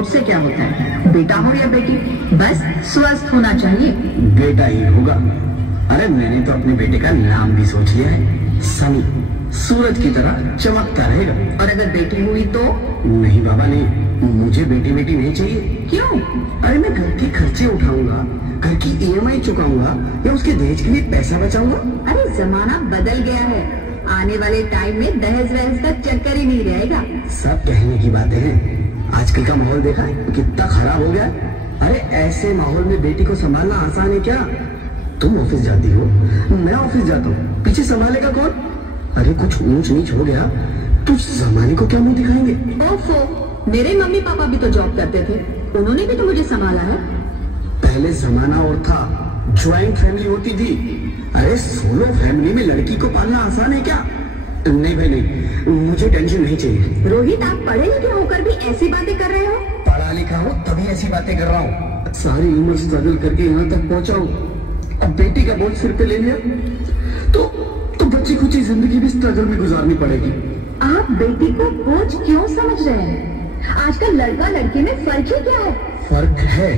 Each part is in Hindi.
रिपोर्ट से क्या होता है? बेटा हो या बेटी, बस स्वस्थ होना चाहिए। बेटा ही होगा। अरे मैंने तो अपने बेटे का नाम भी सोच लिया है, सनी। सूरज की तरह चमकता रहेगा। और अगर बेटी हुई तो? नहीं बाबा नहीं, मुझे बेटी नहीं चाहिए। क्यों? अरे मैं घर के खर्चे उठाऊंगा, घर की EMI चुकाऊंगा या उसके दहेज के लिए पैसा बचाऊंगा। अरे जमाना बदल गया है, आने वाले टाइम में दहेज वहेज का चक्कर ही नहीं रहेगा। सब कहने की बातें हैं, आजकल का माहौल देखा है कितना खराब हो गया है। अरे ऐसे माहौल में बेटी को संभालना आसान है क्या? तुम ऑफिस जाती हो, मैं ऑफिस जाता हूँ, पीछे संभालेगा कौन? अरे कुछ ऊंच नीच हो गया तो जमाने को क्या मुंह दिखाएंगे? ओफो, मेरे मम्मी पापा भी तो जॉब करते थे, उन्होंने भी तो मुझे संभाला है। पहले जमाना और था, ज्वाइंट फैमिली होती थी। अरे सोलो फैमिली में लड़की को पालना आसान है क्या? नहीं भाई नहीं, मुझे टेंशन नहीं चाहिए। रोहित, आप पढ़े लिखे होकर भी ऐसी बातें कर रहे हो? पढ़ा लिखा हो तभी ऐसी बातें कर रहा हूँ। सारी उम्र स्ट्रगल करके यहाँ तक पहुँचा हूँ, अब बेटी का बोझ सिर पे ले लिया तो बच्ची खुची जिंदगी भी स्ट्रगल में गुजारनी पड़ेगी। आप बेटी को बोझ क्यों समझ रहे हैं? आजकल लड़का लड़की में फर्क ही क्या है? फर्क है,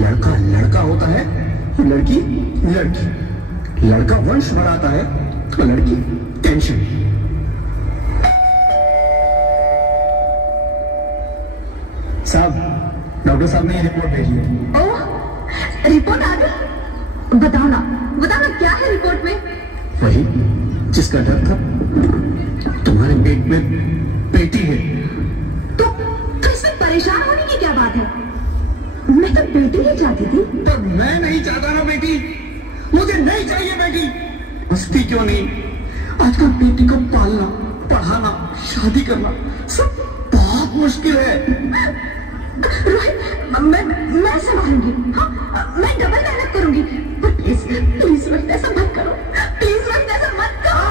लड़का लड़का होता है, लड़की लड़की। लड़का वंश बढ़ाता है तो लड़की टेंशन। साहब, डॉक्टर साहब ने ये रिपोर्ट भेजी है। ओह, रिपोर्ट आ गई? बताओ ना क्या है रिपोर्ट में? वही जिसका डर था, तुम्हारे पेट में बेटी है। तो इसमें परेशान होने की क्या बात है? मैं तो बेटी ही चाहती थी। तो मैं नहीं चाहता ना बेटी, मुझे नहीं चाहिए बेटी। हंसती क्यों नहीं? आजकल बेटी को पालना, पढ़ाना, शादी करना सब बहुत मुश्किल है। रोहित, मैं संभालूंगी। हाँ, मैं डबल मेहनत करूंगी। प्लीज रोहित, ऐसा मत करो। प्लीज रोहित, ऐसा मत करो।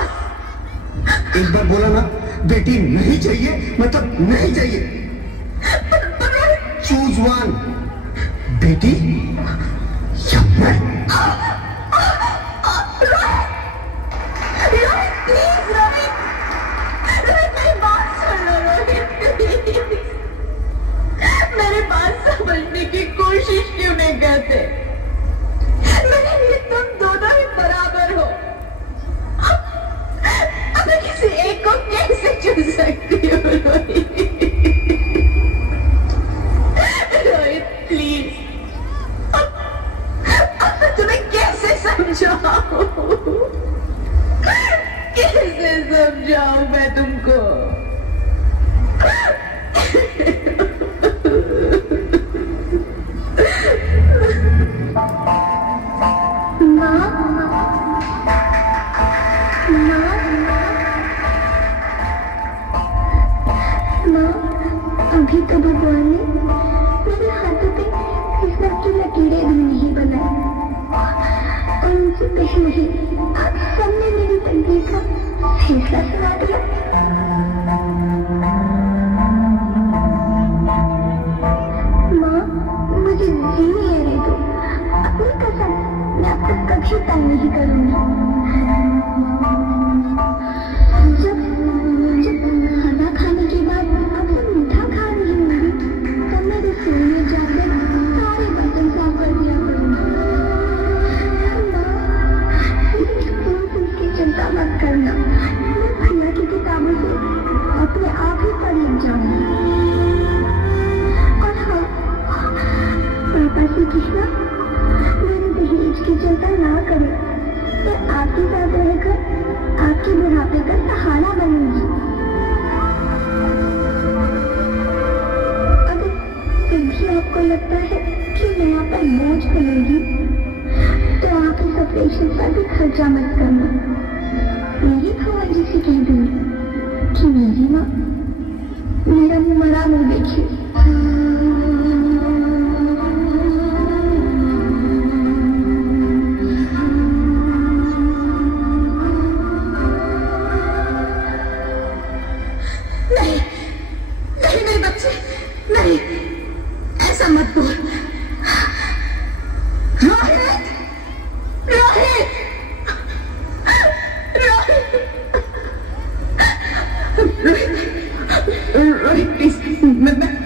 एक बार बोला ना, बेटी नहीं चाहिए मतलब नहीं चाहिए। चूज वन, बेटी या मैं। प्लीज रोहित, मेरी बात सुन लो रोहित। मेरी बात समझने की कोशिश क्यों नहीं करते? मेरे लिए तुम दोनों ही बराबर हो। अब मैं किसी एक को कैसे चुन सकती हूँ रोहित? रोहित प्लीज, अब मैं तुम्हें कैसे समझाऊं? कैसे समझाऊं मैं तुमको? अभी तो भगवान ने मेरे हाथों पे किस्मत की लकीरें भी नहीं बनाई, और उनसे पहले ही आप सबने मेरी तकदीर का फैसला सुना दिया। माँ, मुझे जीने रहने दो। अपनी कसम, मैं आपको कभी तंग नहीं करूंगी। जब खाना खाने के बाद आपसे मीठा खा रही होंगी, तब मैं रसोई में जाकर सारे बर्तन साफ कर दिया करूंगी। स्कूल की चिंता मत करना, मैं भैया की किताबों से अपने आप ही पढ़ लिख जाऊंगी। और हाँ, पापा से कहना मेरे दहेज की चिंता ना करें, मैं आपके साथ रहकर आपके बुढ़ापे का सहारा बनूंगी। अगर कभी आपको लगता है कि मैं आप पर बोझ बनूंगी, तो आप इस ऑपरेशन पर भी खर्चा मत करना। मेरी भगवान जी से कह दूंगी कि मेरी माँ मेरा मरा मुँह देखी।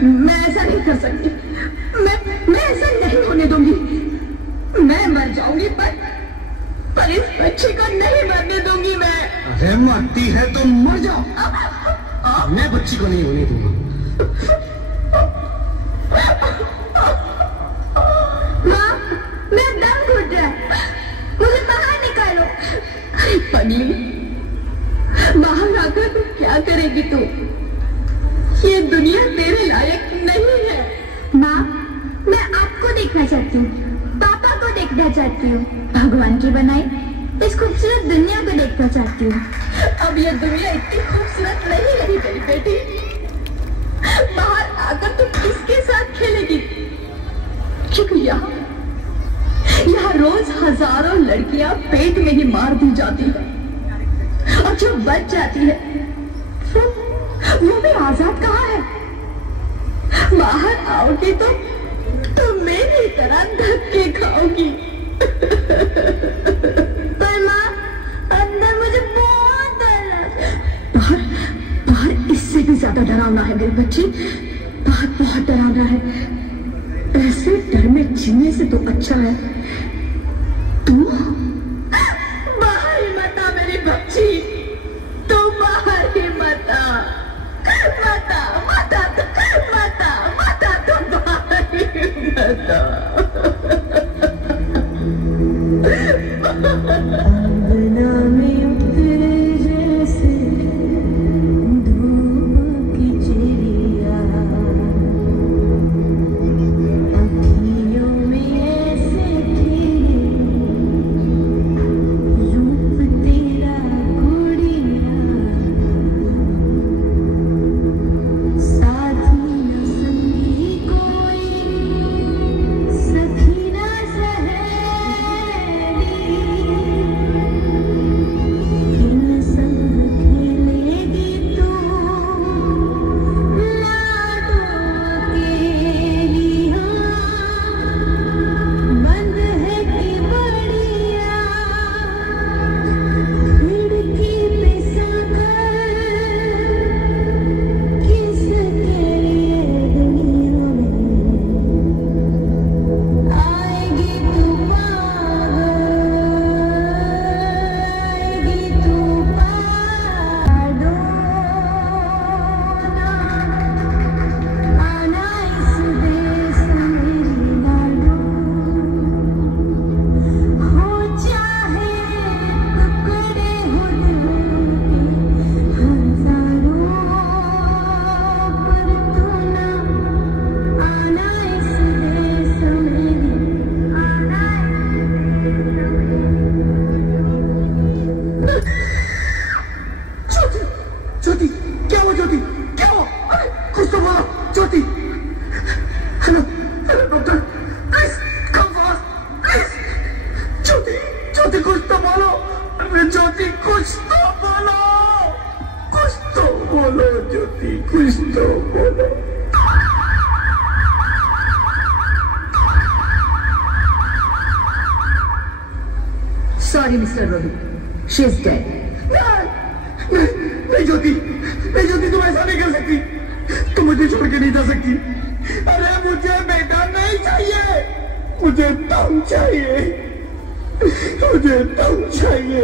मैं ऐसा नहीं को नहीं होने दूंगा। माँ, मैं दम घुट रहा है, मुझे बाहर निकालो। अरे पगली, बाहर आकर तू क्या करेगी तू? ये दुनिया तेरे लायक नहीं है। माँ, मैं आपको देखना चाहती हूँ, पापा को देखना चाहती हूँ, भगवान की बनाई इस खूबसूरत दुनिया को देखना चाहती हूँ। अब ये दुनिया इतनी खूबसूरत नहीं रही मेरी बेटी। बाहर आकर तू किसके साथ खेलेगी? क्योंकि यहाँ रोज हजारों लड़कियां पेट में ही मार दी जाती है, और जो बच जाती है वो भी आजाद कहाँ है? बाहर आओगी तो मेरी तरह धक्के खाओगी। पर माँ, अंदर मुझे बहुत डर लग रहा है। बाहर इससे भी ज्यादा डरावना है मेरी बच्ची। बाहर बहुत डरावना है। ऐसे डर में जीने से तो अच्छा है तू बाहर ही मत आ मेरी बच्ची। तू बाहर ही मत आ, मत आ, मत आ, मत आ, मत आ, तू बाहर ही मत आ। Sorry, Mr. Ravi. She's dead. नहीं ज्योति, नहीं ज्योति, तुम ऐसा नहीं कर सकती। तुम मुझे छोड़ के नहीं जा सकती। अरे मुझे बेटा नहीं चाहिए, मुझे दम चाहिए, मुझे दम चाहिए।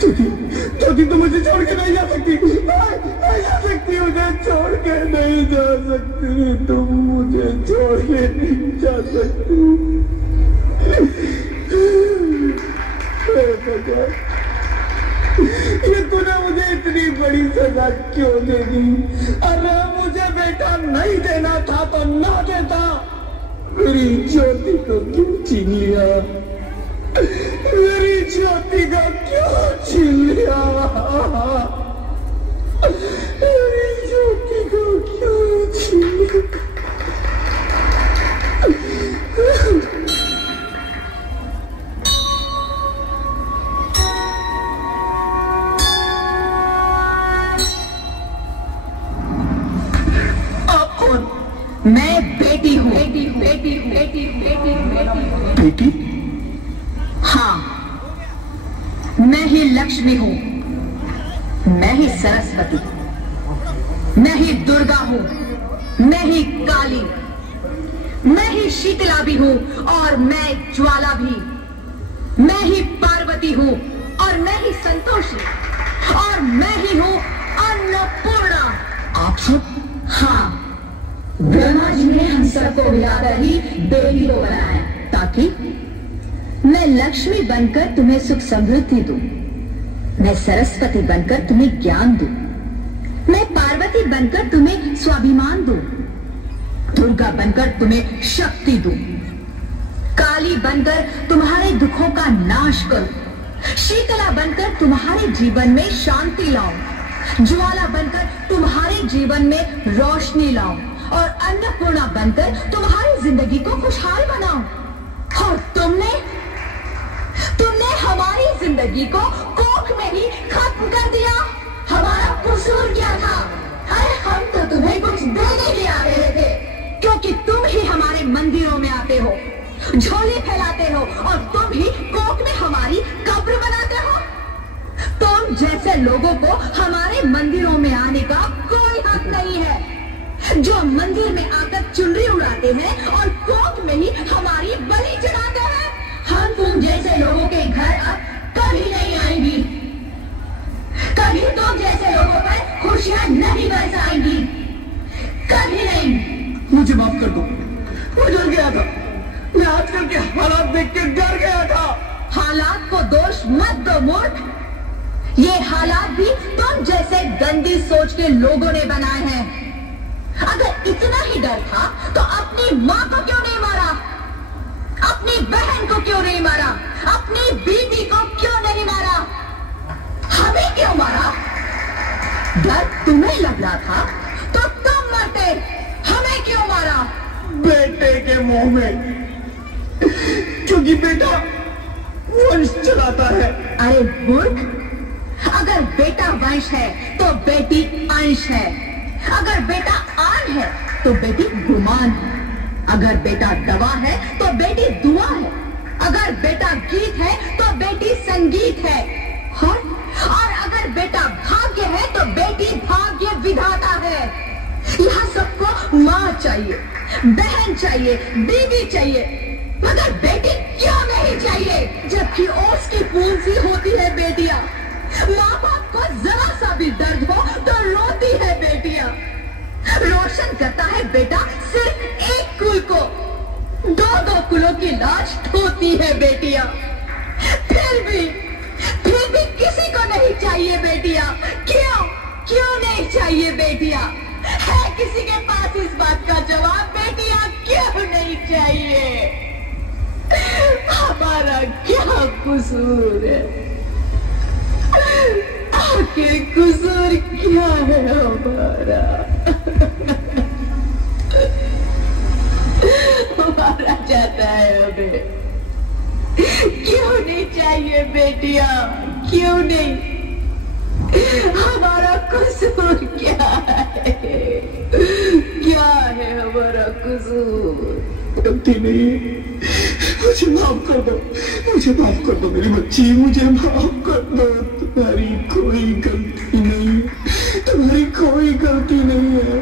ज्योति, ज्योति, तुम मुझे छोड़ के नहीं जा सकती, नहीं जा सकती, मुझे छोड़ के नहीं जा सकती, तुम मुझे छोड़ के नहीं जा सकती। ये तूने मुझे इतनी बड़ी सजा क्यों दे दी? अरे मुझे बेटा नहीं देना था तो ना देता। मेरी ज्योति को क्यों छीन लिया? मेरी ज्योति को क्यों छीन लिया? मेरी ज्योति को क्यों छीन लिया? मैं बेटी हूँ। बेटी? हाँ, मैं ही लक्ष्मी हूँ, मैं ही सरस्वती, मैं ही दुर्गा हूँ, मैं ही काली, मैं ही शीतला भी हूँ और मैं ज्वाला भी, मैं ही पार्वती हूँ और मैं ही संतोषी, और मैं ही हूँ अन्नपूर्णा। हाँ, ब्रह्मा जी ने हम सबको मिलाकर ही बेटी को बनाया ताकि मैं लक्ष्मी बनकर तुम्हें सुख समृद्धि दूं, मैं सरस्वती बनकर तुम्हें ज्ञान दूं, मैं पार्वती बनकर तुम्हें स्वाभिमान दूं, दुर्गा बनकर तुम्हें शक्ति दूं, काली बनकर तुम्हारे दुखों का नाश करूं, शीतला बनकर तुम्हारे जीवन में शांति लाऊं, ज्वाला बनकर तुम्हारे जीवन में रोशनी लाऊं और अन्नपूर्णा बनकर तुम्हारी जिंदगी को खुशहाल बनाऊं। और तुमने हमारी जिंदगी को कोख में ही खत्म कर दिया। हमारा कसूर क्या था? अरे हम तो तुम्हें कुछ देने ही आ रहे थे, क्योंकि तुम ही हमारे मंदिरों में आते हो, झोली फैलाते हो और तुम ही कोख में हमारी कब्र बनाते हो। तुम जैसे लोगों को हमारे मंदिरों में आने का कोई हक नहीं है, जो मंदिर में आकर चुनरी उड़ाते हैं और कोख में ही हमारी बलि चढ़ाते हैं। हम तुम जैसे लोगों के घर अब कभी नहीं आएंगी, कभी तुम जैसे लोगों पर खुशियां नहीं बरसाएंगी, कभी नहीं। मुझे माफ कर दो, मैं डर गया था, मैं आजकल के हालात देख के डर गया था। हालात को दोष मत दो मूर्ख, ये हालात भी तुम जैसे गंदी सोच के लोगों ने बनाए हैं। अगर इतना ही डर था तो अपनी माँ को क्यों नहीं मारा, अपनी बहन को क्यों नहीं मारा, अपनी बीवी को क्यों नहीं मारा, हमें क्यों मारा? डर तुम्हें लग रहा था तो तुम मरते, हमें क्यों मारा? बेटे के मुंह में, क्योंकि बेटा वंश चलाता है। अरे मूर्ख, अगर बेटा वंश है तो बेटी अंश है, अगर बेटा आन है तो बेटी गुमान है, अगर बेटा दवा है तो बेटी दुआ है, अगर बेटा गीत है तो बेटी संगीत है, और अगर बेटा भाग्य है तो बेटी भाग्य विधाता है। यहाँ सबको माँ चाहिए, बहन चाहिए, बीवी चाहिए, मगर बेटी क्यों नहीं चाहिए? जबकि ओस की फूल सी होती है बेटियां, माँ बाप को जरा सा भी दर्द हो तो रोती है बेटियां। रोशन करता है बेटा सिर्फ एक कुल को, दो कुलों की लाज ढोती है बेटियां। फिर भी किसी को नहीं चाहिए बेटियां। क्यों नहीं चाहिए बेटियां? है किसी के पास इस बात का जवाब? बेटियां क्यों नहीं चाहिए? हमारा क्या कसूर है? आखिर कसूर क्या है हमारा? हमारा जाता है हमें। क्यों नहीं चाहिए बेटियां? क्यों नहीं? हमारा कसूर क्या है? क्या है हमारा कसूर? गलती नहीं, मुझे माफ कर दो, मुझे माफ कर दो मेरी बच्ची, मुझे माफ कर दो। तुम्हारी कोई गलती नहीं, तुम्हारी कोई गलती नहीं है।